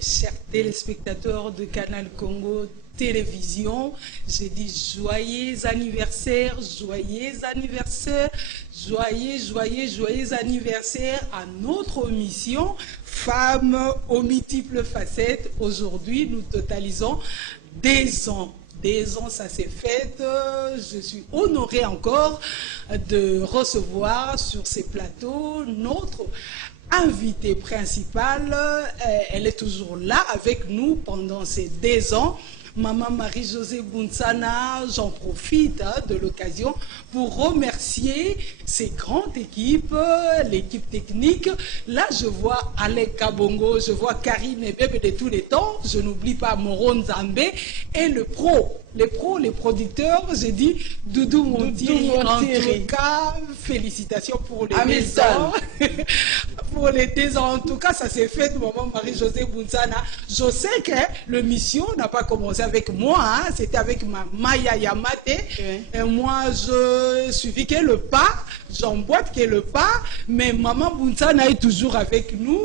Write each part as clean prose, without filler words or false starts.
chers téléspectateurs de Canal Congo Télévision, je dis joyeux anniversaire, joyeux anniversaire, joyeux anniversaire à notre émission Femmes aux multiples facettes. Aujourd'hui, nous totalisons des ans. Des ans, ça s'est fait. Je suis honorée encore de recevoir sur ces plateaux notre invitée principale. Elle est toujours là avec nous pendant ces 2 ans. Maman Marie-Josée Buntsana, j'en profite de l'occasion pour remercier ces grandes équipes, l'équipe technique. Là, je vois Alec Kabongo, je vois Karine Ebebe de tous les temps, je n'oublie pas Moron Zambé et les producteurs, j'ai dit Doudou Montiri. En tout cas, félicitations pour les 2 ans. Pour les 2 ans, en tout cas, ça s'est fait, maman Marie-Josée Buntsana. Je sais que l'émission n'a pas commencé avec moi, hein, c'était avec ma Maya Yamate. Et moi, je suivis que le pas, j'emboîte que le pas, mais maman Buntsana est toujours avec nous.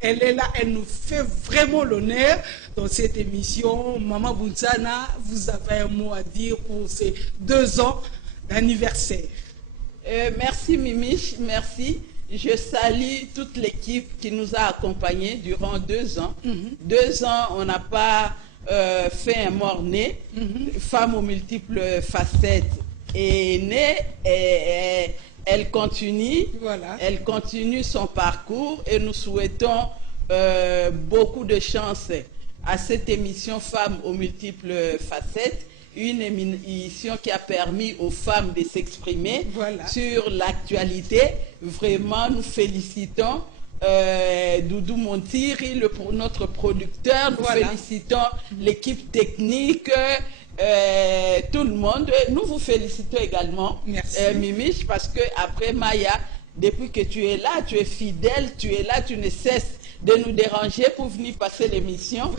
Elle est là, elle nous fait vraiment l'honneur dans cette émission. Maman Buntsana, vous avez un mot à dire pour ces 2 ans d'anniversaire. Merci Mimiche, merci. Je salue toute l'équipe qui nous a accompagnés durant 2 ans. 2 ans, on n'a pas fait un mort-né. Femme aux multiples facettes est née et elle continue. Voilà. Elle continue son parcours et nous souhaitons beaucoup de chance à cette émission Femmes aux multiples facettes. Une émission qui a permis aux femmes de s'exprimer sur l'actualité. Vraiment, nous félicitons Doudou Montiri, notre producteur. Nous félicitons l'équipe technique, tout le monde. Nous vous félicitons également, Mimiche, parce que après Maya, depuis que tu es là, tu es fidèle, tu es là, tu ne cesses de nous déranger pour venir passer l'émission.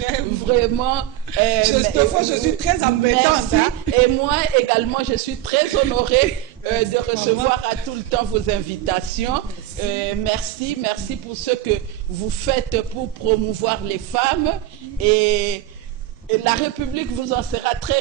Vraiment. Je suis très embêtante. Hein? Et moi également, je suis très honorée de recevoir à tout le temps vos invitations. Merci pour ce que vous faites pour promouvoir les femmes. Et la République vous en sera très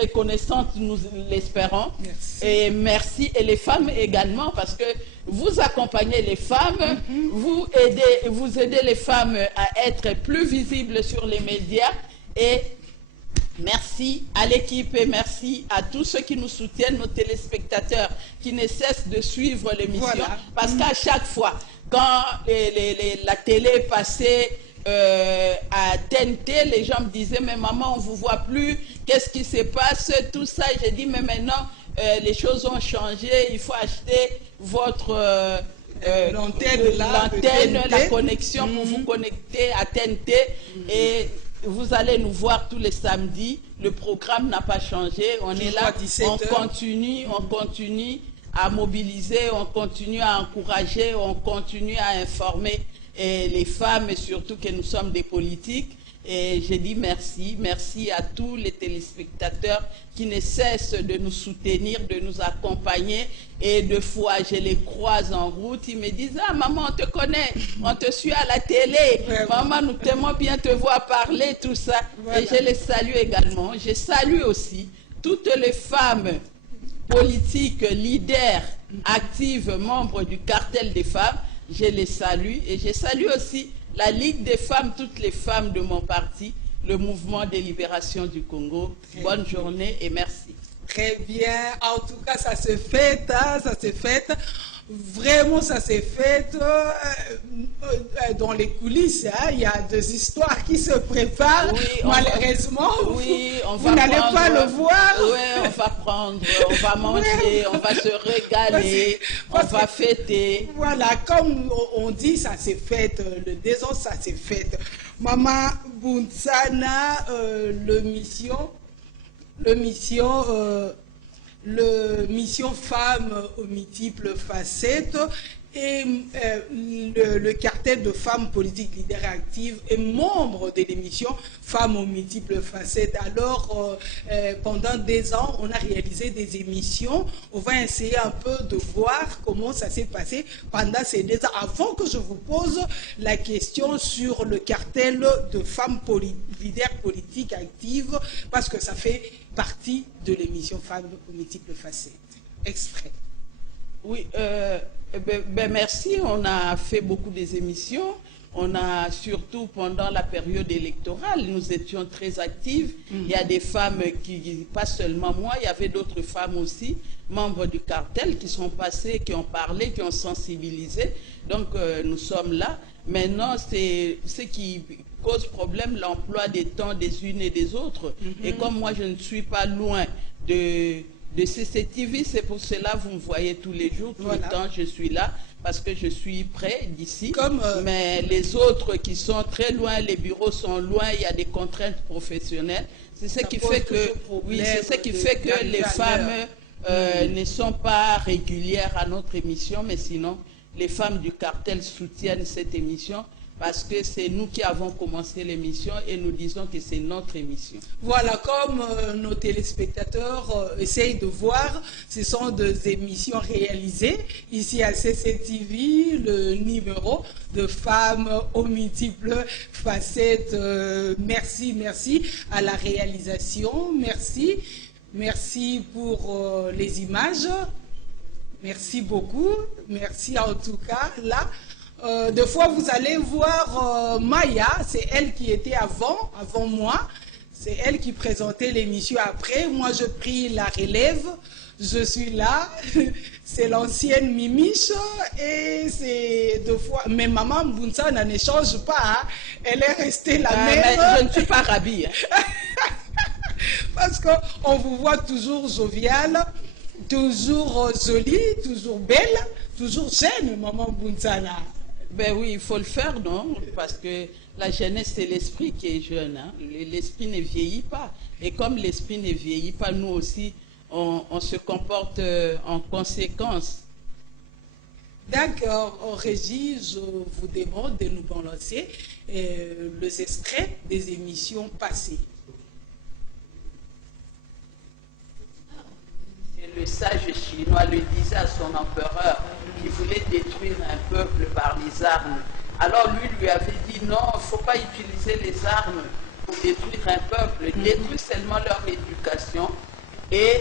reconnaissante, nous l'espérons. Et merci. Et les femmes également, parce que vous accompagnez les femmes, vous aidez les femmes à être plus visibles sur les médias. Et merci à l'équipe et merci à tous ceux qui nous soutiennent, nos téléspectateurs qui ne cessent de suivre l'émission. Parce qu'à chaque fois, quand la télé passait à TNT, les gens me disaient, mais maman, on ne vous voit plus, qu'est-ce qui se passe, tout ça. J'ai dit, mais maintenant, les choses ont changé, il faut acheter votre l'antenne, la connexion pour vous connecter à TNT et vous allez nous voir tous les samedis. Le programme n'a pas changé, on est là, on continue à mobiliser, on continue à encourager, on continue à informer les femmes et surtout que nous sommes des politiques. Et je dis merci à tous les téléspectateurs qui ne cessent de nous soutenir, de nous accompagner. Et deux fois, je les croise en route, ils me disent « Ah, maman, on te connaît, on te suit à la télé. Maman, nous t'aimons bien te voir parler, tout ça. » Et je les salue également. Je salue aussi toutes les femmes politiques, leaders, actives, membres du cartel des femmes. Je les salue et je salue aussi la Ligue des femmes, toutes les femmes de mon parti, le mouvement de libération du Congo. Bonne journée et merci. Très bien. En tout cas, ça s'est fait, hein, ça s'est fait. Vraiment, ça s'est fait dans les coulisses. Hein, il y a des histoires qui se préparent. Oui, malheureusement, vous n'allez pas le voir. Oui, on va prendre, on va manger, on va se régaler, on va fêter. Voilà, comme on dit, ça s'est fait. Le 2 ans, ça s'est fait. Maman Buntsana, le mission Femmes aux multiples facettes Et le cartel de femmes politiques leaders et actives est membre de l'émission Femmes aux multiples facettes. Alors, pendant 2 ans, on a réalisé des émissions. On va essayer un peu de voir comment ça s'est passé pendant ces 2 ans, avant que je vous pose la question sur le cartel de femmes leaders politiques actives, parce que ça fait partie de l'émission Femmes aux multiples facettes. Extrait. Oui, merci. On a fait beaucoup des émissions. On a surtout pendant la période électorale, nous étions très actives. Il y a des femmes qui, pas seulement moi, il y avait d'autres femmes aussi, membres du cartel, qui sont passées, qui ont parlé, qui ont sensibilisé. Donc nous sommes là. Maintenant, c'est ce qui cause problème, l'emploi des temps des unes et des autres. Et comme moi, je ne suis pas loin de CCTV, c'est pour cela que vous me voyez tous les jours, tout le temps, je suis là, parce que je suis près d'ici. Mais les autres qui sont très loin, les bureaux sont loin, il y a des contraintes professionnelles. C'est ce qui fait que, les femmes ne sont pas régulières à notre émission, mais sinon, les femmes du cartel soutiennent cette émission, parce que c'est nous qui avons commencé l'émission et nous disons que c'est notre émission. Voilà, comme nos téléspectateurs essayent de voir, ce sont des émissions réalisées ici à CCTV, le numéro de Femmes aux multiples facettes. Merci à la réalisation, merci pour les images, merci beaucoup, merci en tout cas là. Des fois, vous allez voir Maya, c'est elle qui était avant moi, c'est elle qui présentait l'émission après. Moi, je pris la relève, je suis là, c'est l'ancienne Mimiche et c'est 2 fois. Mais Maman Mbounsana ne change pas, hein. Elle est restée la même. Mais je ne suis pas Rabi. Hein. Parce qu'on vous voit toujours joviale, toujours jolie, toujours belle, toujours jeune, Maman Mbounsana. Ben oui, il faut le faire, non? Parce que la jeunesse, c'est l'esprit qui est jeune. Hein? L'esprit ne vieillit pas. Et comme l'esprit ne vieillit pas, nous aussi, on se comporte en conséquence. D'accord, Régie, je vous demande de nous balancer les extraits des émissions passées. Le sage chinois le disait à son empereur qui voulait détruire un peuple par les armes. Alors lui avait dit non, il ne faut pas utiliser les armes pour détruire un peuple, détruire seulement leur éducation et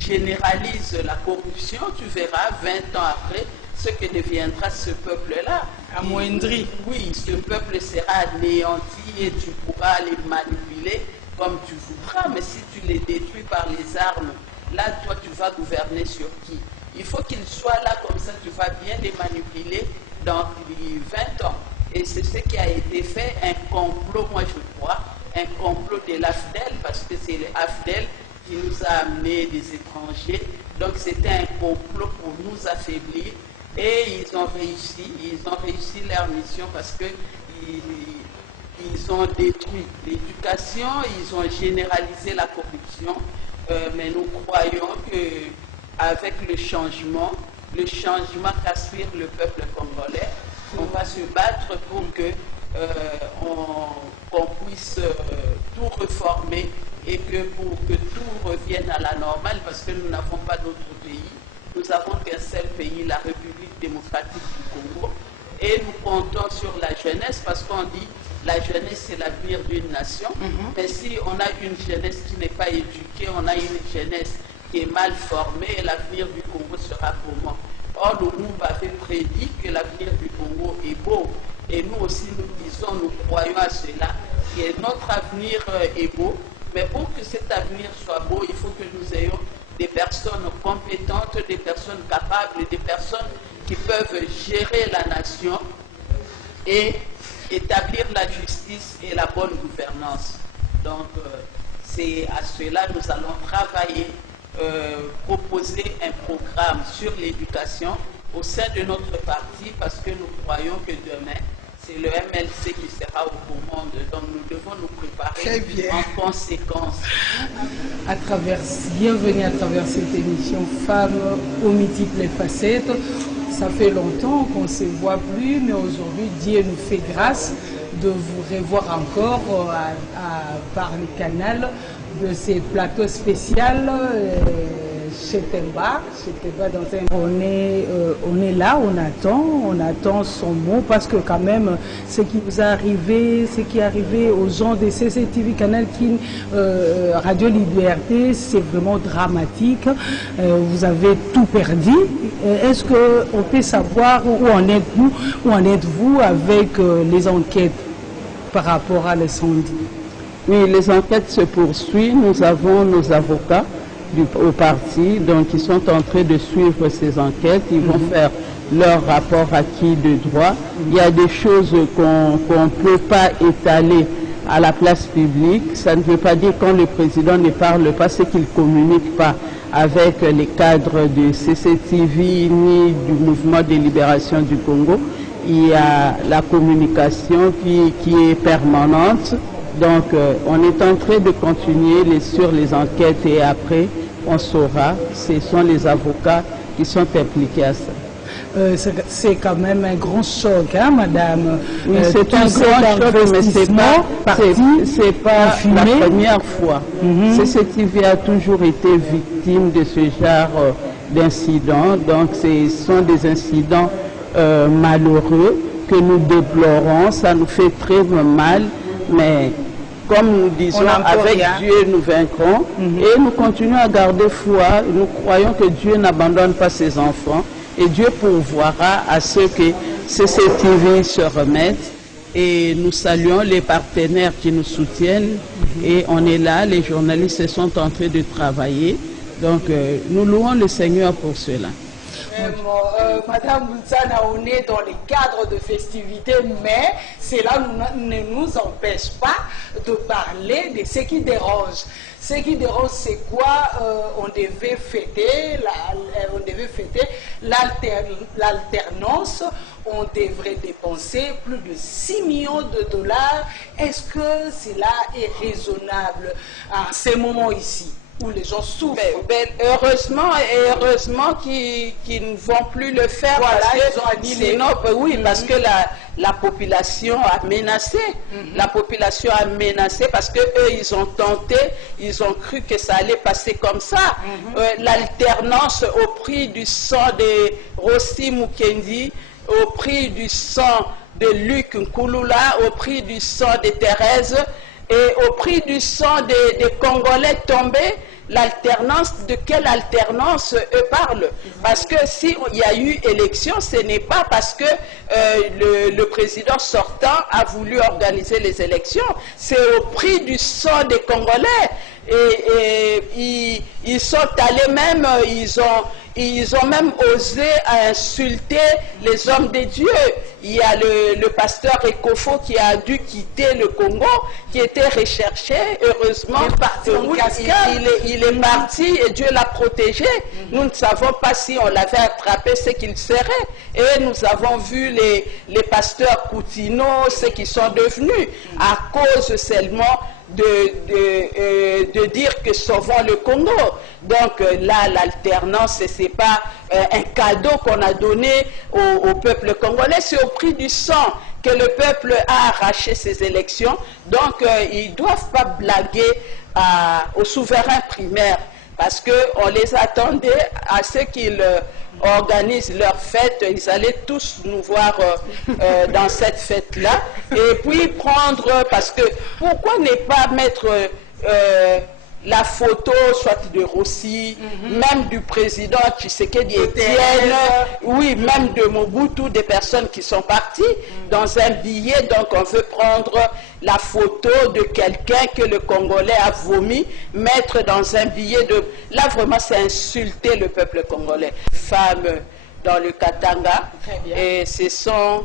généralise la corruption. Tu verras 20 ans après ce que deviendra ce peuple-là. Amoindri. Oui, ce peuple sera anéanti et tu pourras les manipuler comme tu voudras, mais si tu les détruis par les armes, là, toi, tu vas gouverner sur qui? Il faut qu'ils soient là, comme ça, tu vas bien les manipuler dans les 20 ans. Et c'est ce qui a été fait, un complot, moi je crois, un complot de l'AFDEL, parce que c'est l'AFDEL qui nous a amené des étrangers. Donc c'était un complot pour nous affaiblir. Et ils ont réussi leur mission parce que ils ont détruit l'éducation, ils ont généralisé la corruption. Mais nous croyons qu'avec le changement qu'aspire le peuple congolais, on va se battre pour qu'on puisse tout réformer et pour que tout revienne à la normale, parce que nous n'avons pas d'autre pays. Nous avons qu'un seul pays, la République démocratique du Congo, et nous comptons sur la jeunesse, parce qu'on dit la jeunesse, c'est l'avenir d'une nation. Mais si on a une jeunesse qui n'est pas éduquée, on a une jeunesse qui est mal formée, l'avenir du Congo sera comment? Or, le monde avait prédit que l'avenir du Congo est beau. Et nous aussi, nous croyons à cela, que notre avenir est beau. Mais pour que cet avenir soit beau, il faut que nous ayons des personnes compétentes, des personnes capables, des personnes qui peuvent gérer la nation et établir la justice et la bonne gouvernance. Donc, c'est à cela que nous allons travailler, proposer un programme sur l'éducation au sein de notre parti, parce que nous croyons que demain, c'est le MLC qui sera au commande. Donc, nous devons nous préparer en conséquence. Bienvenue à travers cette émission Femmes aux multiples facettes. Ça fait longtemps qu'on ne se voit plus, mais aujourd'hui, Dieu nous fait grâce de vous revoir encore par le canal de ces plateaux spéciaux chez Temba on est là, on attend son mot parce que quand même ce qui vous est arrivé, ce qui est arrivé aux gens de CCTV Canal Radio Liberté, c'est vraiment dramatique. Vous avez tout perdu. Est-ce qu'on peut savoir où en êtes-vous avec les enquêtes par rapport à l'incendie? Oui, les enquêtes se poursuivent. Nous avons nos avocats au parti, donc ils sont en train de suivre ces enquêtes. Ils vont faire leur rapport acquis de droit. Il y a des choses qu'on ne peut pas étaler à la place publique. Ça ne veut pas dire quand le président ne parle pas, c'est qu'il ne communique pas avec les cadres de CCTV ni du mouvement de libération du Congo. Il y a la communication qui est permanente. Donc, on est en train de continuer sur les enquêtes et après, on saura. Ce sont les avocats qui sont impliqués à ça. C'est quand même un grand choc, hein, madame? Oui, c'est un grand choc, mais c'est pas la première fois. CCTV a toujours été victime de ce genre d'incidents. Donc, ce sont des incidents malheureux que nous déplorons. Ça nous fait très mal. Mais comme nous disons, avec Dieu nous vaincrons et nous continuons à garder foi. Nous croyons que Dieu n'abandonne pas ses enfants et Dieu pourvoira à ceux que CCTV se remettent. Et nous saluons les partenaires qui nous soutiennent et on est là, les journalistes sont en train de travailler. Donc nous louons le Seigneur pour cela. Madame Boulzana, on est dans les cadres de festivités, mais cela ne nous empêche pas de parler de ce qui dérange. Ce qui dérange, c'est quoi? On devait fêter l'alternance. On devrait dépenser plus de 6 millions de dollars. Est-ce que cela est raisonnable à ce moment ici? Où les gens souffrent. Heureusement qu'ils ne vont plus le faire. Voilà, parce que la population a menacé. La population a menacé parce que eux, ils ont tenté, ils ont cru que ça allait passer comme ça. L'alternance au prix du sang de Rossi Mukendi, au prix du sang de Luc Nkulula, au prix du sang de Thérèse et au prix du sang des Congolais tombés. L'alternance, de quelle alternance eux parlent? Parce que s'il y a eu élection, ce n'est pas parce que le président sortant a voulu organiser les élections, c'est au prix du sang des Congolais. Et ils sont allés même, ils ont même osé insulter les hommes de Dieu. Il y a le pasteur Ekofo qui a dû quitter le Congo, qui était recherché. Heureusement, il est parti et Dieu l'a protégé. Nous ne savons pas si on l'avait attrapé, ce qu'il serait. Et nous avons vu les pasteurs Coutinho, ce qu'ils sont devenus, à cause seulement de dire que sauvons le Congo. Donc là, l'alternance, ce n'est pas un cadeau qu'on a donné au peuple congolais, c'est au prix du sang que le peuple a arraché ces élections. Donc ils ne doivent pas blaguer aux souverains primaires parce qu'on les attendait à ce qu'ils organisent leur fête. Ils allaient tous nous voir dans cette fête-là et puis prendre, parce que pourquoi ne pas mettre la photo soit de Rossi, même du président Tshisekedi Etienne, oui, même de Mobutu, des personnes qui sont parties dans un billet. Donc on veut prendre la photo de quelqu'un que le Congolais a vomi, mettre dans un billet de... Là vraiment c'est insulter le peuple congolais. Femmes dans le Katanga, et ce sont...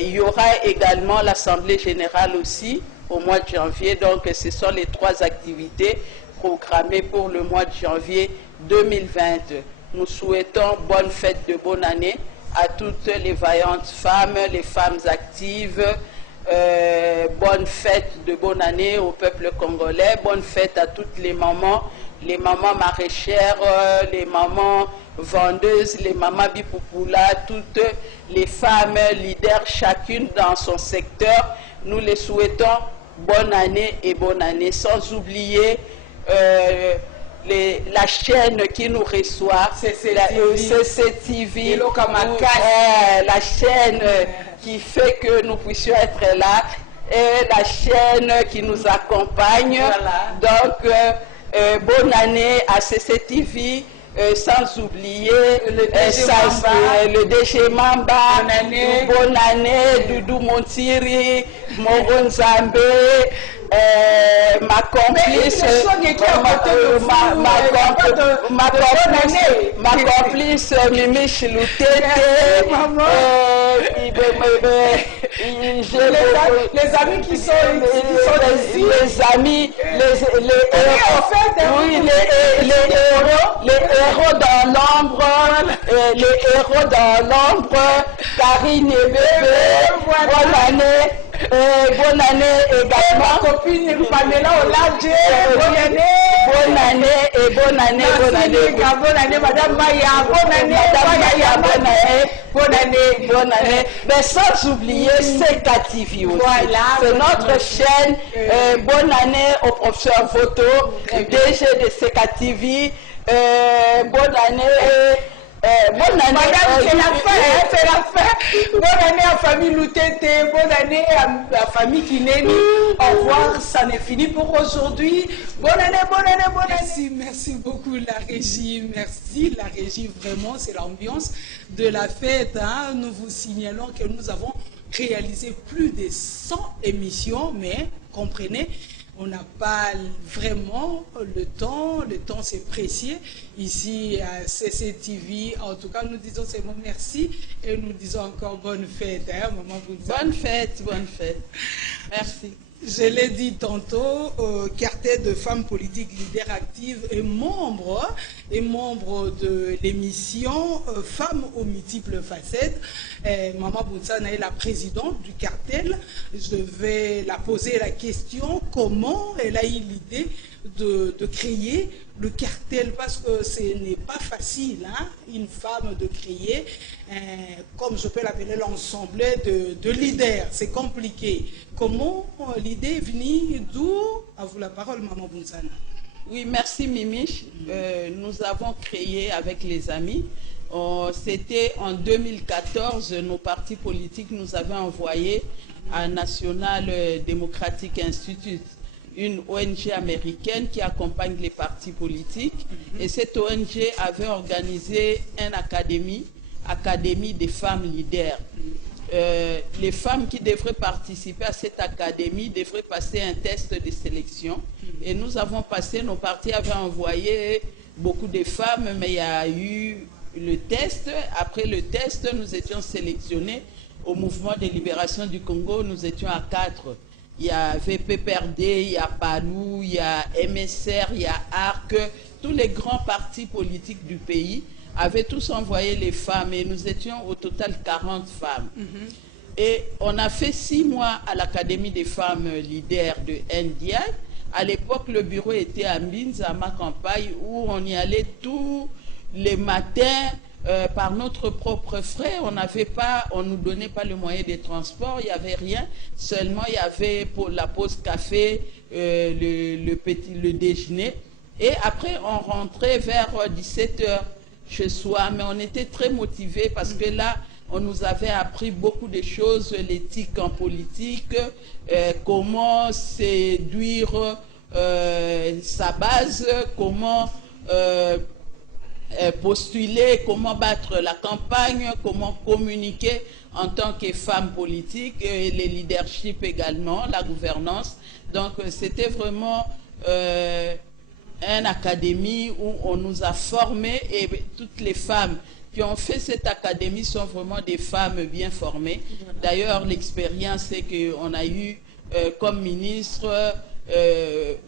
il y aura également l'Assemblée Générale aussi, au mois de janvier. Donc ce sont les 3 activités programmées pour le mois de janvier 2020. Nous souhaitons bonne fête de bonne année à toutes les vaillantes femmes, les femmes actives. Bonne fête de bonne année au peuple congolais. Bonne fête à toutes les mamans, les mamans maraîchères, les mamans vendeuses, les mamans bipoupoula, toutes les femmes leaders, chacune dans son secteur. Nous les souhaitons bonne année et bonne année, sans oublier la chaîne qui nous reçoit, CCTV, la chaîne qui fait que nous puissions être là, et la chaîne qui nous accompagne. Voilà. Donc, bonne année à CCTV, sans oublier le DG Mamba, bonne année, Doudou Montiri, Moron Zambé, ma complice, Mimiche Loutete, les amis qui sont ici, les amis, les héros dans l'ombre, Karine et Bébé, bonne année également. Ma copine Pamela Oladje, bonne année, Madame Maya, bonne année. Mais sans oublier CKTV aussi. Voilà, c'est notre chaîne. Bonne année au professeur Voto, DG de CKTV. Bonne année. Madame, c'est la fin. Bonne année à famille Loutete, bonne année à la famille Kineni. Au revoir, ça n'est fini pour aujourd'hui. Bonne année. Merci beaucoup la régie, merci la régie, vraiment c'est l'ambiance de la fête. Hein. Nous vous signalons que nous avons réalisé plus de 100 émissions, mais comprenez, on n'a pas vraiment le temps c'est précieux. Ici à CCTV, en tout cas, nous disons seulement merci et nous disons encore bonne fête. Hein, Maman Bounza. Bonne fête. Merci. Je l'ai dit tantôt, quartet de femmes politiques leaders actives et membres de l'émission Femmes aux multiples facettes. Maman Bounsana est la présidente du cartel. Je vais la poser la question, comment elle a eu l'idée de créer le cartel, parce que ce n'est pas facile, hein, une femme de créer, comme je peux l'appeler, l'ensemble de leaders. C'est compliqué. Comment l'idée est venue? D'où? À vous la parole, Maman Bounsana. Oui, merci Mimiche. Nous avons créé avec les amis. C'était en 2014, nos partis politiques nous avaient envoyé à National Democratic Institute, une ONG américaine qui accompagne les partis politiques. Et cette ONG avait organisé une académie des femmes leaders. Les femmes qui devraient participer à cette académie devraient passer un test de sélection. Et nous avons passé, nos partis avaient envoyé beaucoup de femmes, mais il y a eu le test. Après le test, nous étions sélectionnés au mouvement de libération du Congo. Nous étions à 4. Il y avait PPRD, il y a PALU, il y a MSR, il y a ARC. Tous les grands partis politiques du pays avaient tous envoyé les femmes et nous étions au total 40 femmes. Et on a fait 6 mois à l'Académie des femmes leaders de NDI. À l'époque, le bureau était à Mbinza, à ma campagne, où on y allait tous les matins par notre propre frais. On ne nous donnait pas le moyen de transport, il n'y avait rien. Seulement, il y avait pour la pause café, le déjeuner. Et après, on rentrait vers 17h chez soi. Mais on était très motivés parce que là, on nous avait appris beaucoup de choses, l'éthique en politique, comment séduire sa base, comment postuler, comment battre la campagne, comment communiquer en tant que femme politique, et les leaderships également, la gouvernance. Donc c'était vraiment une académie où on nous a formés, et toutes les femmes qui ont fait cette académie sont vraiment des femmes bien formées. D'ailleurs, l'expérience, c'est qu'on a eu comme ministre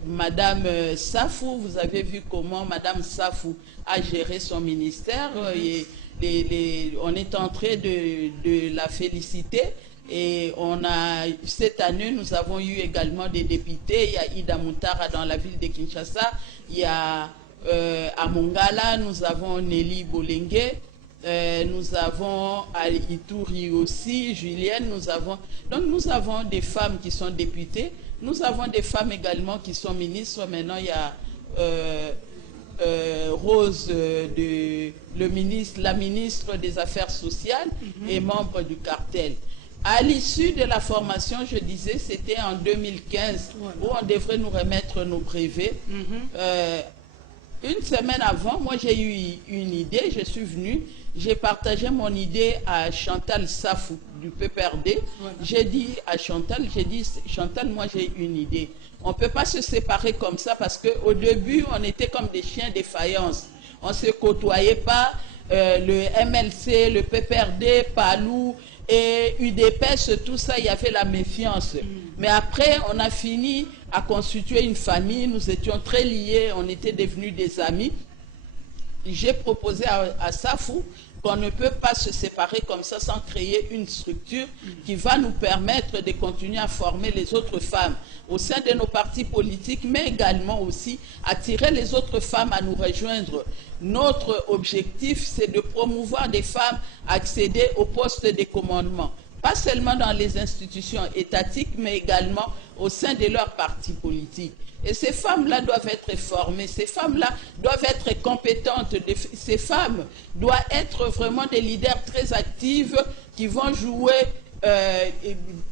Madame Safou. Vous avez vu comment Madame Safou a géré son ministère. On est en train de la féliciter. Et cette année, nous avons eu également des députés. Il y a Ida Moutara dans la ville de Kinshasa. Il y a à Mongala, nous avons Nelly Bolengue, nous avons à Ituri aussi, Julienne, nous avons des femmes qui sont députées, nous avons des femmes également qui sont ministres. Maintenant, il y a Rose, la ministre des Affaires sociales et membre du cartel. À l'issue de la formation, je disais, c'était en 2015 où on devrait nous remettre nos brevets. Une semaine avant, moi j'ai eu une idée, je suis venue, j'ai partagé mon idée à Chantal Safou du PPRD. J'ai dit à Chantal, Chantal, moi j'ai une idée. On ne peut pas se séparer comme ça parce qu'au début, on était comme des chiens de faïence. On ne se côtoyait pas. Le MLC, le PPRD, Palou et UDPS, tout ça, il y avait la méfiance. Mais après, on a fini à constituer une famille. Nous étions très liés, on était devenus des amis. J'ai proposé à Safou qu'on ne peut pas se séparer comme ça sans créer une structure qui va nous permettre de continuer à former les autres femmes au sein de nos partis politiques, mais également aussi attirer les autres femmes à nous rejoindre. Notre objectif, c'est de promouvoir des femmes à accéder au poste de commandement, pas seulement dans les institutions étatiques, mais également au sein de leurs partis politiques. Et ces femmes-là doivent être formées, ces femmes-là doivent être compétentes, ces femmes doivent être vraiment des leaders très actifs qui vont jouer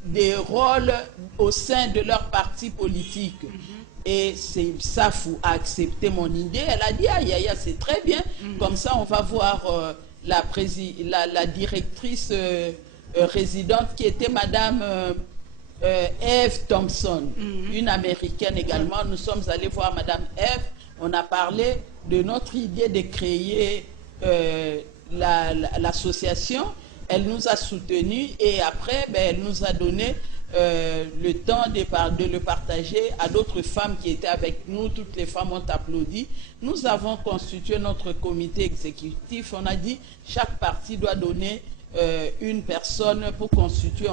des rôles au sein de leur parti politique. Et c'est Safou a accepté mon idée. Elle a dit, aïe, aïe, c'est très bien. Comme ça, on va voir la directrice résidente qui était Madame Eve Thompson, une Américaine également. Nous sommes allés voir Madame Eve. On a parlé de notre idée de créer l'association. Elle nous a soutenus et après, elle nous a donné le temps de le partager à d'autres femmes qui étaient avec nous. Toutes les femmes ont applaudi. Nous avons constitué notre comité exécutif. On a dit chaque parti doit donner une personne pour constituer.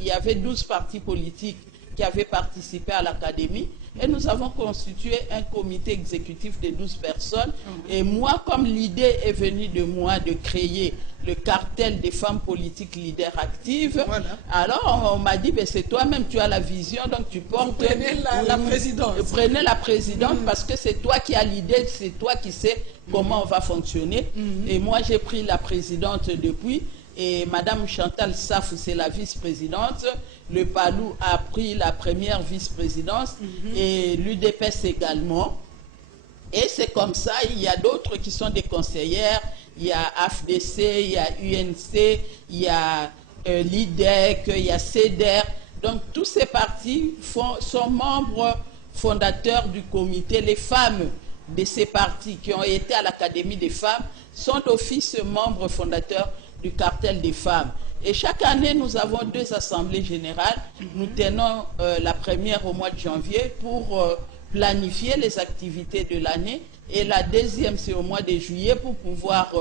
Il y avait 12 partis politiques qui avaient participé à l'académie et nous avons constitué un comité exécutif de 12 personnes. Et moi, comme l'idée est venue de moi de créer le cartel des femmes politiques leaders actives, alors on m'a dit, c'est toi-même, tu as la vision, donc tu portes... Prenez la présidence. Prenez la présidence parce que c'est toi qui as l'idée, c'est toi qui sais comment on va fonctionner. Et moi, j'ai pris la présidente depuis. Et Madame Chantal Safou, c'est la vice-présidente. Le Palou a pris la première vice-présidence et l'UDPS également. Et c'est comme ça, il y a d'autres qui sont des conseillères. Il y a AFDC, il y a UNC, il y a l'IDEC, il y a CEDER. Donc tous ces partis sont membres fondateurs du comité. Les femmes de ces partis qui ont été à l'Académie des femmes sont d'office membres fondateurs du cartel des femmes. Et chaque année, nous avons 2 assemblées générales. Nous tenons la première au mois de janvier pour planifier les activités de l'année. Et la deuxième, c'est au mois de juillet pour pouvoir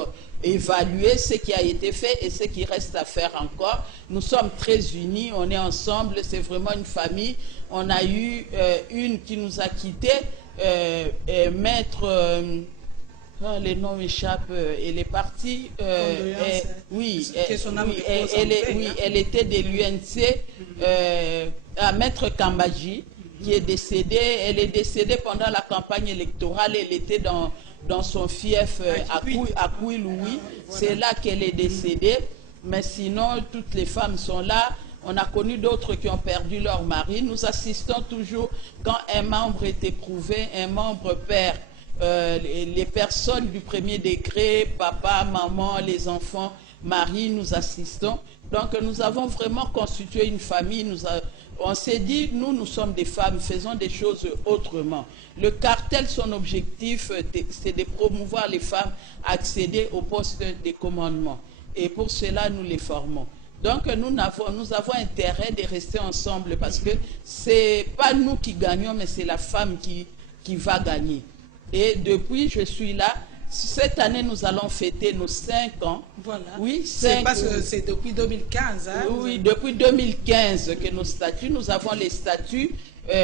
évaluer ce qui a été fait et ce qui reste à faire encore. Nous sommes très unis, on est ensemble, c'est vraiment une famille. On a eu une qui nous a quittés, maître... les noms échappent, elle est partie. Elle était de l'UNC, maître Kambaji, qui est décédée. Elle est décédée pendant la campagne électorale. Elle était dans son fief à Kouiloui. C'est là qu'elle est décédée. Mais sinon, toutes les femmes sont là. On a connu d'autres qui ont perdu leur mari. Nous assistons toujours quand un membre est éprouvé, un membre perd. Les personnes du premier degré, papa, maman, les enfants, mari, nous assistons. Donc nous avons vraiment constitué une famille. On s'est dit, nous sommes des femmes, faisons des choses autrement. Le cartel, son objectif, c'est de promouvoir les femmes à accéder au poste de commandement. Et pour cela, nous les formons. Donc nous avons intérêt de rester ensemble parce que ce n'est pas nous qui gagnons, mais c'est la femme qui va gagner. Et depuis, je suis là. Cette année, nous allons fêter nos 5 ans. Voilà. Oui, c'est depuis 2015. Hein, oui, depuis 2015 que nos statuts, nous avons les statuts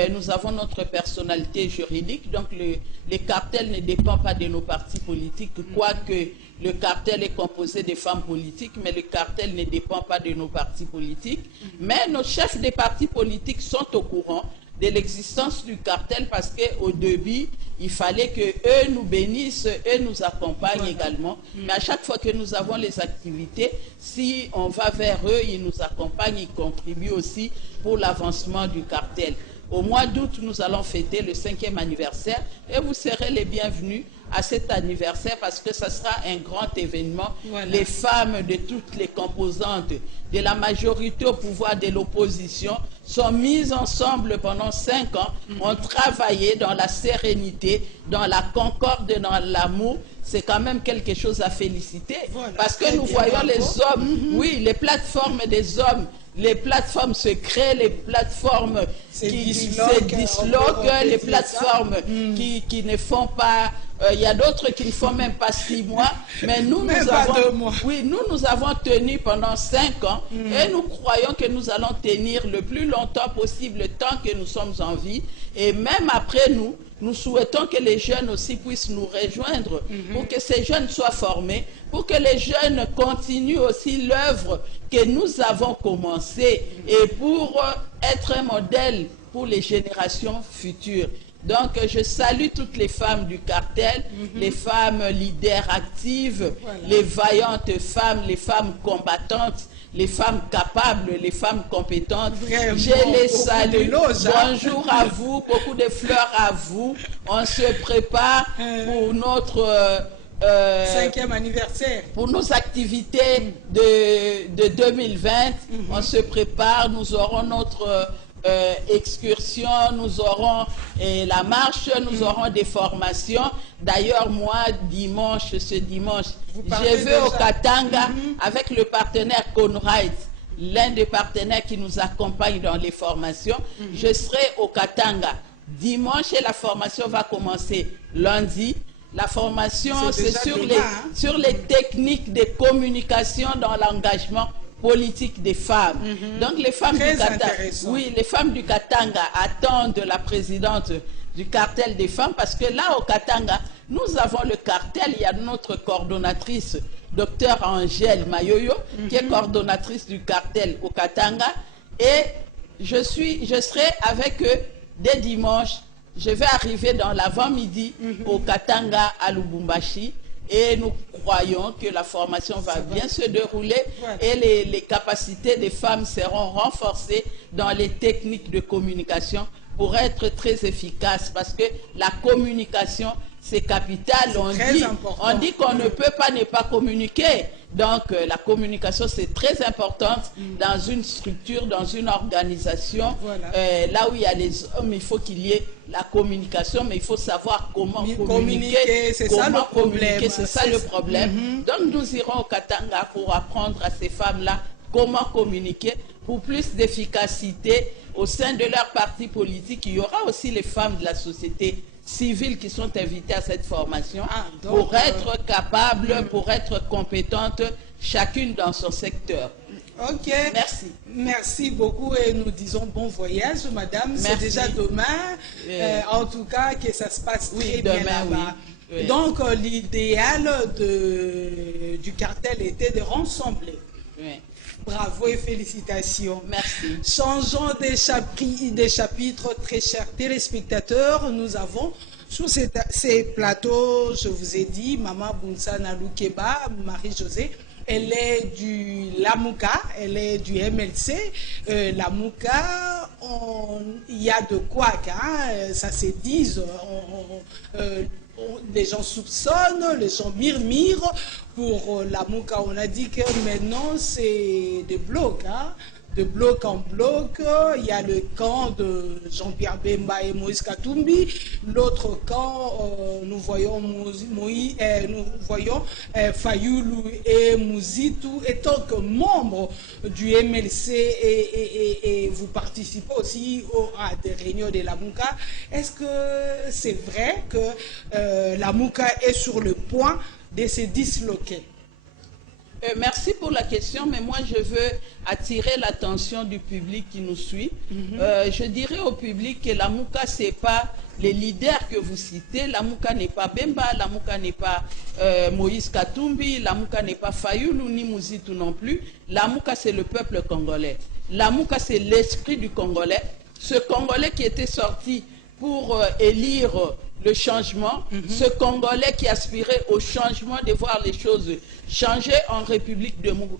nous avons notre personnalité juridique, donc les cartels ne dépendent pas de nos partis politiques, quoique le cartel est composé des femmes politiques, mais le cartel ne dépend pas de nos partis politiques. Mais nos chefs des partis politiques sont au courant de l'existence du cartel parce qu'au début, il fallait qu'eux nous bénissent, eux nous accompagnent également. Mais à chaque fois que nous avons les activités, si on va vers eux, ils nous accompagnent, ils contribuent aussi pour l'avancement du cartel. Au mois d'août, nous allons fêter le 5e anniversaire et vous serez les bienvenus à cet anniversaire parce que ce sera un grand événement. Voilà. Les femmes de toutes les composantes, de la majorité au pouvoir de l'opposition, sont mises ensemble pendant 5 ans, ont travaillé dans la sérénité, dans la concorde, dans l'amour. C'est quand même quelque chose à féliciter. Voilà, parce que nous voyons les hommes, oui, les plateformes des hommes, les plateformes se créent, les plateformes qui se disloquent, les plateformes qui ne font pas... Il y a d'autres qui ne font même pas 6 mois, mais nous, nous avons tenu pendant 5 ans et nous croyons que nous allons tenir le plus longtemps possible tant que nous sommes en vie. Et même après nous souhaitons que les jeunes aussi puissent nous rejoindre pour que ces jeunes soient formés, pour que les jeunes continuent aussi l'œuvre que nous avons commencée et pour être un modèle pour les générations futures. Donc, je salue toutes les femmes du cartel, les femmes leaders actives, les vaillantes femmes, les femmes combattantes, les femmes capables, les femmes compétentes. Vraiment, je les salue. Bonjour à vous, beaucoup de fleurs à vous. On se prépare pour notre... 5e anniversaire. Pour nos activités de 2020, on se prépare, nous aurons notre... excursion, nous aurons la marche, nous aurons des formations. D'ailleurs, moi, ce dimanche, je vais au Katanga avec le partenaire Conrad, l'un des partenaires qui nous accompagne dans les formations. Je serai au Katanga dimanche et la formation va commencer lundi. La formation, c'est sur les techniques de communication dans l'engagement politique des femmes. Donc les femmes les femmes du Katanga attendent la présidente du cartel des femmes parce que là au Katanga, nous avons le cartel, il y a notre coordonnatrice, Dr Angèle Mayoyo, qui est coordonnatrice du cartel au Katanga et je serai avec eux dès dimanche. Je vais arriver dans l'avant-midi au Katanga à Lubumbashi. Et nous croyons que la formation va bien se dérouler et les capacités des femmes seront renforcées dans les techniques de communication pour être très efficaces parce que la communication, c'est capital. On dit qu'on ne peut pas ne pas communiquer. Donc, la communication, c'est très importante dans une structure, dans une organisation. Là où il y a les hommes, il faut qu'il y ait la communication, mais il faut savoir comment communiquer. C'est ça le problème. C'est ça le problème. Donc, nous irons au Katanga pour apprendre à ces femmes-là comment communiquer pour plus d'efficacité au sein de leur parti politique. Il y aura aussi les femmes de la société civile qui sont invitées à cette formation pour être capables, pour être compétentes, chacune dans son secteur. Ok. Merci. Merci beaucoup et nous disons bon voyage, madame. C'est déjà demain. En tout cas, que ça se passe très bien là-bas. Oui. Donc, l'idéal du cartel était de rassembler. Oui. Bravo et félicitations. Merci. Changeons des chapitres, très chers téléspectateurs. Nous avons sur ces plateaux, je vous ai dit, Maman Bounsana Loukeba, Marie-Josée, elle est du Lamouka, elle est du MLC. Lamouka, il y a de quoi, hein, ça se dit, les gens soupçonnent, les gens murmurent. Pour Lamouka, on a dit que maintenant c'est des blocs, hein, de bloc en bloc. Il y a le camp de Jean-Pierre Bemba et Moïse Katumbi. L'autre camp, nous voyons Fayoulou et Mouzitou. Et tant que membre du MLC et vous participez aussi à des réunions de Lamouka, est-ce que c'est vrai que Lamouka est sur le point de se disloquer? Merci pour la question, mais moi je veux attirer l'attention du public qui nous suit. Je dirais au public que la Mouka, ce n'est pas les leaders que vous citez. La Mouka n'est pas Bemba, la Mouka n'est pas Moïse Katumbi, la Mouka n'est pas Fayulu ni Mouzitou non plus. La Mouka, c'est le peuple congolais. La Mouka, c'est l'esprit du Congolais. Ce Congolais qui était sorti pour élire le changement, ce Congolais qui aspirait au changement, de voir les choses changer en République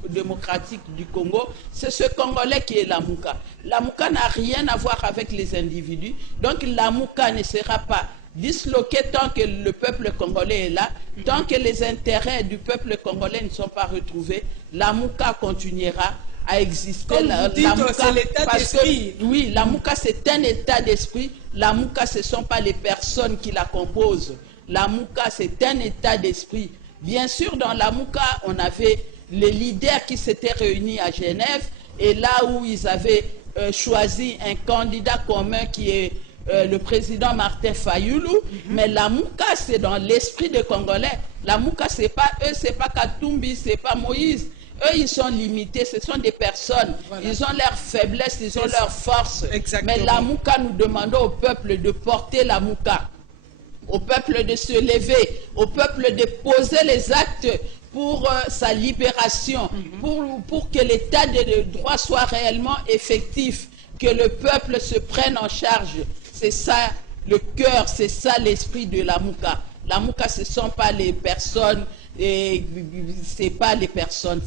démocratique du Congo, c'est ce Congolais qui est la Mouka. La Mouka n'a rien à voir avec les individus, donc la Mouka ne sera pas disloquée tant que le peuple congolais est là, tant que les intérêts du peuple congolais ne sont pas retrouvés, la Mouka continuera à exister. Comme vous dites, c'est l'état d'esprit. Oui, la Mouka, c'est un état d'esprit. La Mouka, ce ne sont pas les personnes qui la composent. La Mouka, c'est un état d'esprit. Bien sûr, dans la Mouka, on avait les leaders qui s'étaient réunis à Genève, et là où ils avaient choisi un candidat commun qui est le président Martin Fayulu, mais la Mouka, c'est dans l'esprit des Congolais. La Mouka, c'est pas eux, c'est pas Katumbi, c'est pas Moïse. Eux, ils sont limités, ce sont des personnes. Voilà. Ils ont leurs faiblesses, ils ont leurs forces. Exactement. Mais la Mouka, nous demandons au peuple de porter la Mouka, au peuple de se lever, au peuple de poser les actes pour sa libération, pour que l'état de droit soit réellement effectif, que le peuple se prenne en charge. C'est ça le cœur, c'est ça l'esprit de la Mouka. La Mouka, ce ne sont pas les personnes. Et c'est pas les personnes.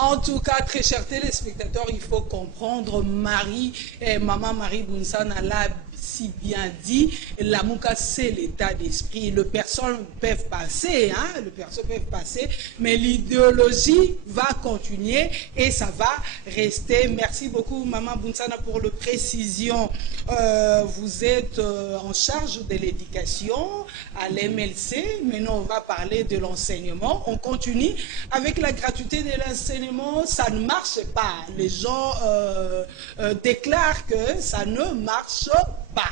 En tout cas, très chers téléspectateurs, il faut comprendre, Maman Marie Bounsana l'a si bien dit, la Mouka, c'est l'état d'esprit. Les personnes peuvent passer, mais l'idéologie va continuer et ça va rester. Merci beaucoup, Maman Bounsana, pour la précision. Vous êtes en charge de l'éducation à l'MLC. Maintenant, on va parler de l'enseignement. On continue avec la gratuité de l'enseignement. Ça ne marche pas. Les gens déclarent que ça ne marche pas.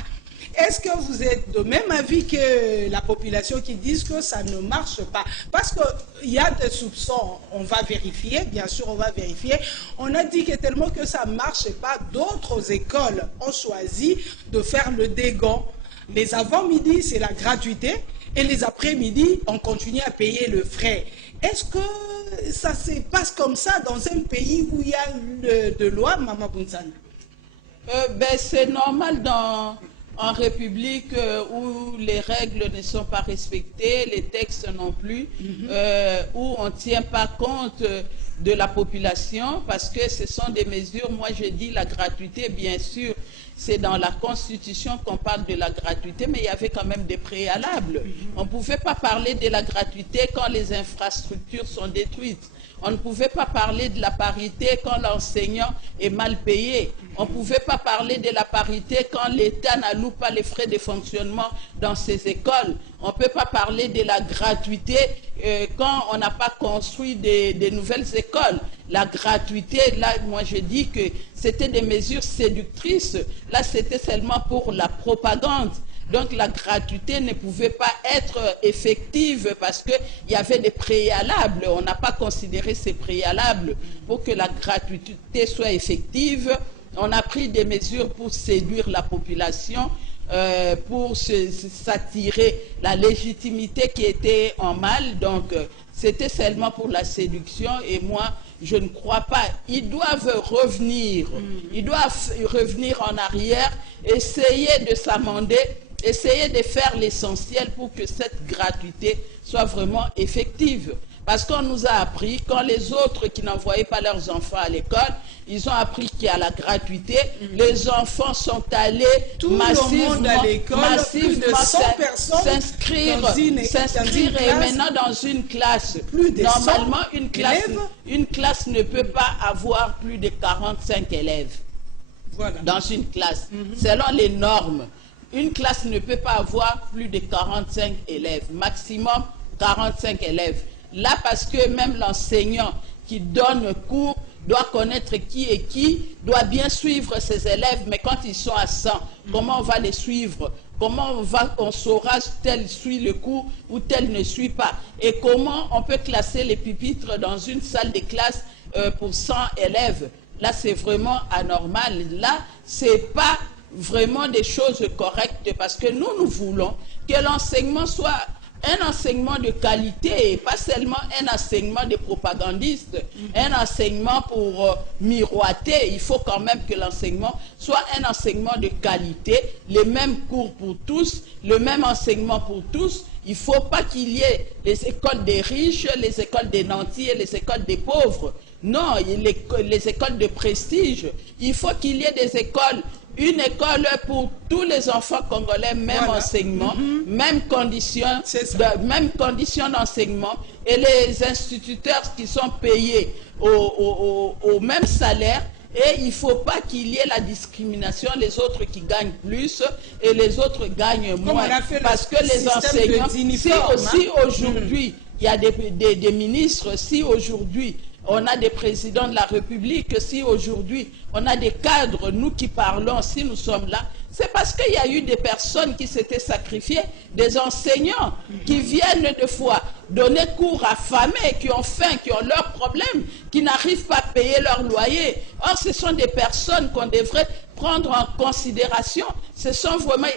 Est-ce que vous êtes de même avis que la population qui disent que ça ne marche pas? Parce qu'il y a des soupçons, on va vérifier, bien sûr on va vérifier. On a dit que tellement que ça ne marche pas, d'autres écoles ont choisi de faire le dégon. Les avant-midi, c'est la gratuité, et les après-midi, on continue à payer le frais. Est-ce que ça se passe comme ça dans un pays où il y a de loi, Maman Bounsana? C'est normal en République où les règles ne sont pas respectées, les textes non plus, où on ne tient pas compte de la population, parce que ce sont des mesures, moi je dis la gratuité, bien sûr, c'est dans la Constitution qu'on parle de la gratuité, mais il y avait quand même des préalables. On ne pouvait pas parler de la gratuité quand les infrastructures sont détruites. On ne pouvait pas parler de la parité quand l'enseignant est mal payé. On ne pouvait pas parler de la parité quand l'État n'alloue pas les frais de fonctionnement dans ses écoles. On ne peut pas parler de la gratuité quand on n'a pas construit des nouvelles écoles. La gratuité, là, moi je dis que c'était des mesures séductrices. Là, c'était seulement pour la propagande. Donc la gratuité ne pouvait pas être effective parce qu'il y avait des préalables. On n'a pas considéré ces préalables pour que la gratuité soit effective. On a pris des mesures pour séduire la population, pour s'attirer la légitimité qui était en mal. Donc c'était seulement pour la séduction et moi je ne crois pas. Ils doivent revenir. Ils doivent revenir en arrière, essayer de s'amender, essayer de faire l'essentiel pour que cette gratuité soit vraiment effective. Parce qu'on nous a appris, quand les autres qui n'envoyaient pas leurs enfants à l'école, ils ont appris qu'il y a la gratuité, les enfants sont allés massivement s'inscrire et maintenant dans une classe. Normalement, une classe ne peut pas avoir plus de 45 élèves. Voilà. Dans une classe, selon les normes. Une classe ne peut pas avoir plus de 45 élèves, maximum 45 élèves. Là, parce que même l'enseignant qui donne cours doit connaître qui est qui, doit bien suivre ses élèves, mais quand ils sont à 100, comment on va les suivre? Comment on saura tel suit le cours ou tel ne suit pas? Et comment on peut classer les pupitres dans une salle de classe pour 100 élèves? Là, c'est vraiment anormal. Là, c'est pas vraiment des choses correctes parce que nous voulons que l'enseignement soit un enseignement de qualité et pas seulement un enseignement de propagandistes, un enseignement pour miroiter. Il faut quand même que l'enseignement soit un enseignement de qualité, les mêmes cours pour tous, le même enseignement pour tous. Il ne faut pas qu'il y ait les écoles des riches, les écoles des nantis et les écoles des pauvres. Non, les écoles de prestige. Il faut qu'il y ait des écoles, une école pour tous les enfants congolais, même enseignement, même conditions d'enseignement, et les instituteurs qui sont payés au même salaire. Et il ne faut pas qu'il y ait la discrimination, les autres qui gagnent plus et les autres gagnent moins. Parce que les enseignants, si aussi aujourd'hui il y a des ministres, si aujourd'hui on a des présidents de la République, si aujourd'hui on a des cadres, nous qui parlons, si nous sommes là, c'est parce qu'il y a eu des personnes qui s'étaient sacrifiées, des enseignants qui viennent de fois donner cours affamés, qui ont faim, qui ont leurs problèmes, qui n'arrivent pas à payer leur loyer. Or, ce sont des personnes qu'on devrait prendre en considération. Ce sont vraiment,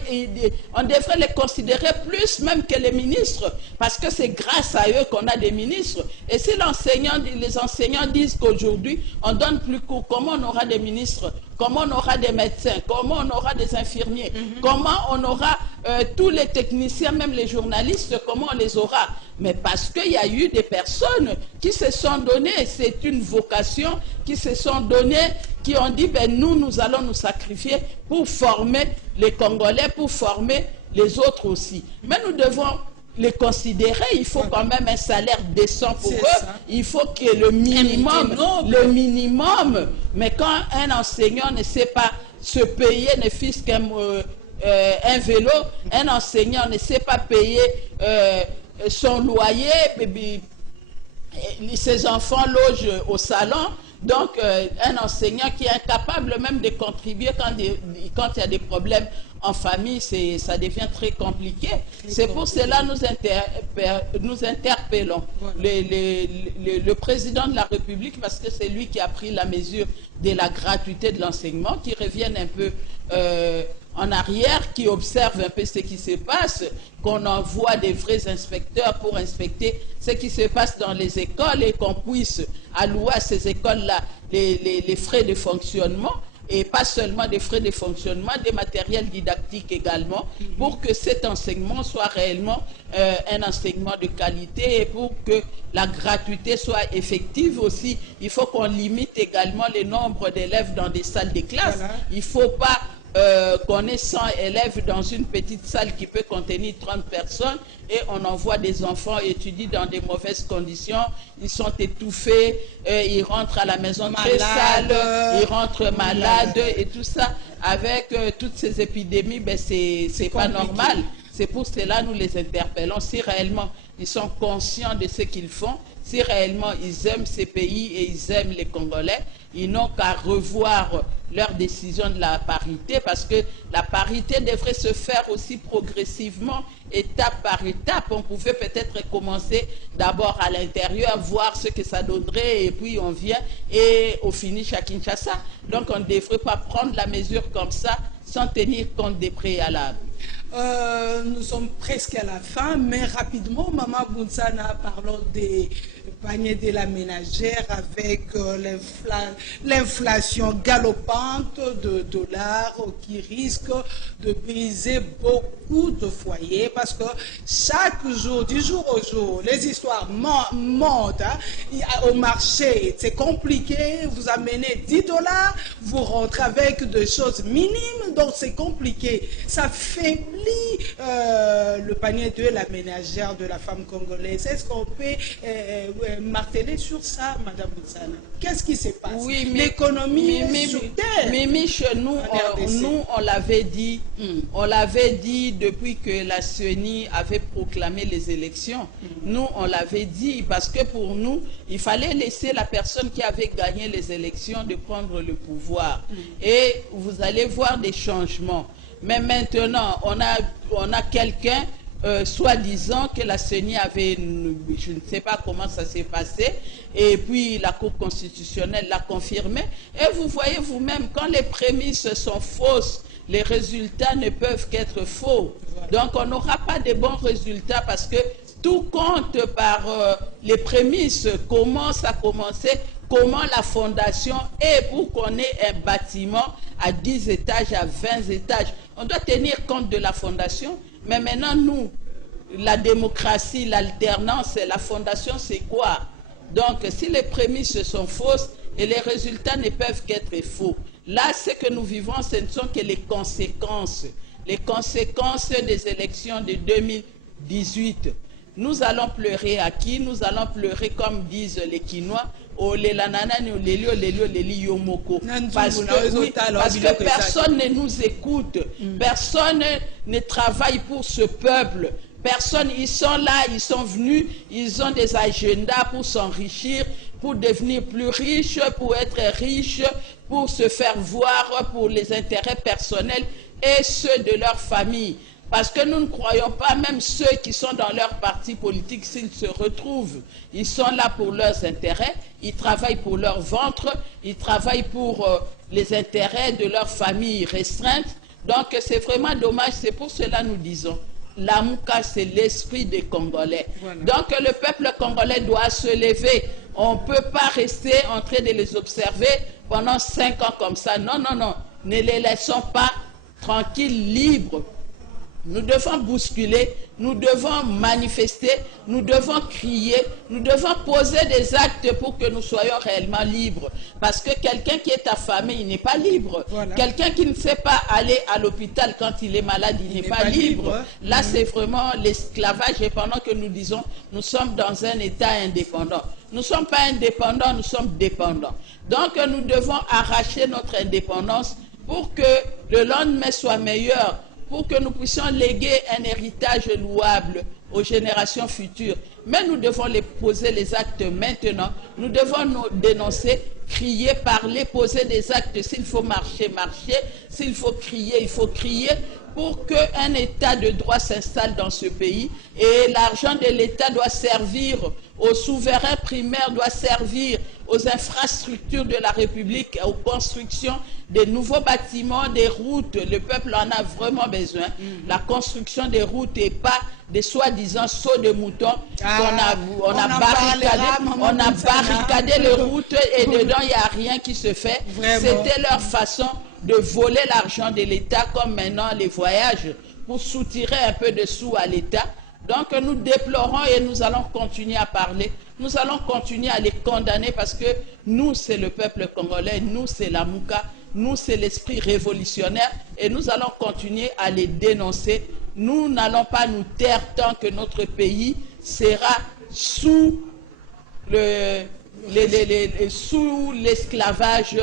on devrait les considérer plus même que les ministres, parce que c'est grâce à eux qu'on a des ministres. Et si les enseignants disent qu'aujourd'hui, on donne plus cours, comment on aura des ministres? Comment on aura des médecins? Comment on aura des infirmiers? Comment on aura tous les techniciens, même les journalistes, comment on les aura? Mais parce qu'il y a eu des personnes qui se sont données, c'est une vocation, qui se sont données, qui ont dit, ben nous allons nous sacrifier pour former les Congolais, pour former les autres aussi. Mais nous devons les considérer, il faut quand même un salaire décent pour eux, il faut qu'il y ait le minimum, mais quand un enseignant ne sait pas se payer, ne fût-ce qu'un vélo, un enseignant ne sait pas payer son loyer, ses enfants logent au salon. Donc, un enseignant qui est incapable même de contribuer quand il y a des problèmes en famille, ça devient très compliqué. C'est pour cela que nous interpellons le président de la République, parce que c'est lui qui a pris la mesure de la gratuité de l'enseignement, qui revienne un peu en arrière, qui observe un peu ce qui se passe, qu'on envoie des vrais inspecteurs pour inspecter ce qui se passe dans les écoles et qu'on puisse allouer à ces écoles-là les frais de fonctionnement, et pas seulement des frais de fonctionnement, des matériels didactiques également, pour que cet enseignement soit réellement un enseignement de qualité et pour que la gratuité soit effective aussi. Il faut qu'on limite également le nombre d'élèves dans des salles de classe. Il ne faut pas qu'on ait 100 élèves dans une petite salle qui peut contenir 30 personnes et on envoie des enfants étudier dans des mauvaises conditions, ils sont étouffés, ils rentrent à la maison très sales, ils rentrent malades et tout ça, avec toutes ces épidémies, ben c'est pas normal. C'est pour cela que nous les interpellons. Si réellement ils sont conscients de ce qu'ils font, si réellement ils aiment ces pays et ils aiment les Congolais, ils n'ont qu'à revoir leur décision de la parité, parce que la parité devrait se faire aussi progressivement, étape par étape. On pouvait peut-être commencer d'abord à l'intérieur, voir ce que ça donnerait, et puis on vient et au finish à Kinshasa. Donc on ne devrait pas prendre la mesure comme ça sans tenir compte des préalables. Nous sommes presque à la fin, mais rapidement, Maman Bounsana, parlons des paniers de la ménagère avec l'inflation galopante de dollars qui risque de briser beaucoup de foyers, parce que chaque jour, du jour au jour, les histoires montent au marché. C'est compliqué, vous amenez 10 $, vous rentrez avec des choses minimes, donc c'est compliqué. Ça faiblit le panier de la ménagère de la femme congolaise. Est-ce qu'on peut marteler sur ça, Madame Boussana. Qu'est-ce qui se passe? Oui, mais l'économie sur terre. Mimi, chez nous, on l'avait dit, depuis que la CENI avait proclamé les élections. Nous, on l'avait dit parce que pour nous, il fallait laisser la personne qui avait gagné les élections de prendre le pouvoir. Et vous allez voir des changements. Mais maintenant, on a quelqu'un, soi-disant que la CENI avait, je ne sais pas comment ça s'est passé, et puis la Cour constitutionnelle l'a confirmé. Et vous voyez vous-même, quand les prémices sont fausses, les résultats ne peuvent qu'être faux. Donc on n'aura pas de bons résultats parce que tout compte par les prémices, comment ça a commencé, comment la fondation est pour qu'on ait un bâtiment à 10 étages, à 20 étages. On doit tenir compte de la fondation, mais maintenant nous, la démocratie, l'alternance, la fondation c'est quoi? Donc si les prémices sont fausses et les résultats ne peuvent qu'être faux, là ce que nous vivons ce ne sont que les conséquences des élections de 2018. Nous allons pleurer à qui? Nous allons pleurer comme disent les Quinois, parce que personne ne nous écoute, personne ne travaille pour ce peuple. Personne, ils sont là, ils sont venus, ils ont des agendas pour s'enrichir, pour devenir plus riches, pour être riches, pour se faire voir, pour les intérêts personnels et ceux de leur famille. Parce que nous ne croyons pas, même ceux qui sont dans leur parti politique, s'ils se retrouvent, ils sont là pour leurs intérêts, ils travaillent pour leur ventre, ils travaillent pour les intérêts de leur famille restreinte. Donc c'est vraiment dommage, c'est pour cela nous disons, la Mouka c'est l'esprit des Congolais. Voilà. Donc le peuple congolais doit se lever. On ne peut pas rester en train de les observer pendant 5 ans comme ça. Non, non, non, ne les laissons pas tranquilles, libres. Nous devons bousculer, nous devons manifester, nous devons crier, nous devons poser des actes pour que nous soyons réellement libres. Parce que quelqu'un qui est affamé, il n'est pas libre. Voilà. Quelqu'un qui ne sait pas aller à l'hôpital quand il est malade, il n'est pas libre. Là, c'est vraiment l'esclavage. Et pendant que nous disons, nous sommes dans un État indépendant. Nous ne sommes pas indépendants, nous sommes dépendants. Donc, nous devons arracher notre indépendance pour que le lendemain soit meilleur, pour que nous puissions léguer un héritage louable aux générations futures. Mais nous devons les poser les actes maintenant. Nous devons nous dénoncer, crier, parler, poser des actes. S'il faut marcher, marcher. S'il faut crier, il faut crier pour qu'un état de droit s'installe dans ce pays. Et l'argent de l'État doit servir aux souverains primaires, doit servir aux infrastructures de la République, aux constructions des nouveaux bâtiments, des routes. Le peuple en a vraiment besoin. La construction des routes et pas des soi-disant sauts de moutons on a barricadé les routes et dedans il n'y a rien qui se fait. C'était leur façon de voler l'argent de l'État comme maintenant les voyages pour soutirer un peu de sous à l'État. Donc nous déplorons et nous allons continuer à parler. Nous allons continuer à les condamner parce que nous, c'est le peuple congolais, nous, c'est la Mouka, nous, c'est l'esprit révolutionnaire et nous allons continuer à les dénoncer. Nous n'allons pas nous taire tant que notre pays sera sous l'esclavage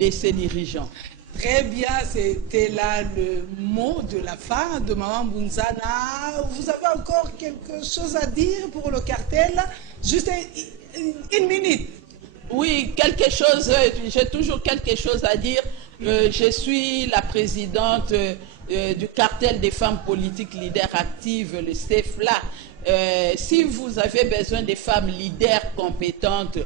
de ses dirigeants. Très bien, c'était là le mot de la fin de Maman Bounzana. Vous avez encore quelque chose à dire pour le cartel? Juste une minute. Oui, quelque chose, j'ai toujours quelque chose à dire. Je suis la présidente du cartel des femmes politiques leaders actives, le CEFLA. Si vous avez besoin de femmes leaders compétentes,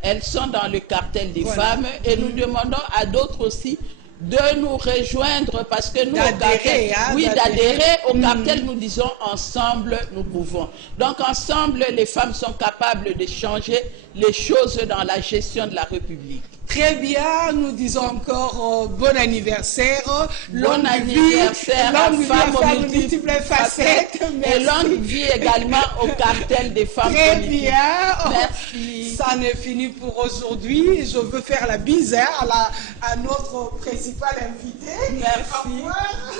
elles sont dans le cartel des femmes et nous demandons à d'autres aussi de nous rejoindre parce que nous, d'adhérer au cartel, nous disons ensemble nous pouvons. Donc ensemble, les femmes sont capables de changer les choses dans la gestion de la République. Très bien, nous disons encore bon anniversaire. Bon anniversaire à femmes aux multiples facettes. Et longue vie également au cartel des femmes Très politiques. Bien. Merci. Ça n'est fini pour aujourd'hui. Je veux faire la bise à notre principal invité. Merci.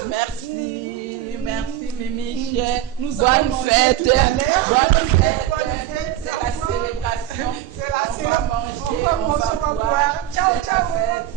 Merci. Merci, Mimi. Bonne fête. Bonne fête. C'est la célébration. se va voir. Ciao, ciao.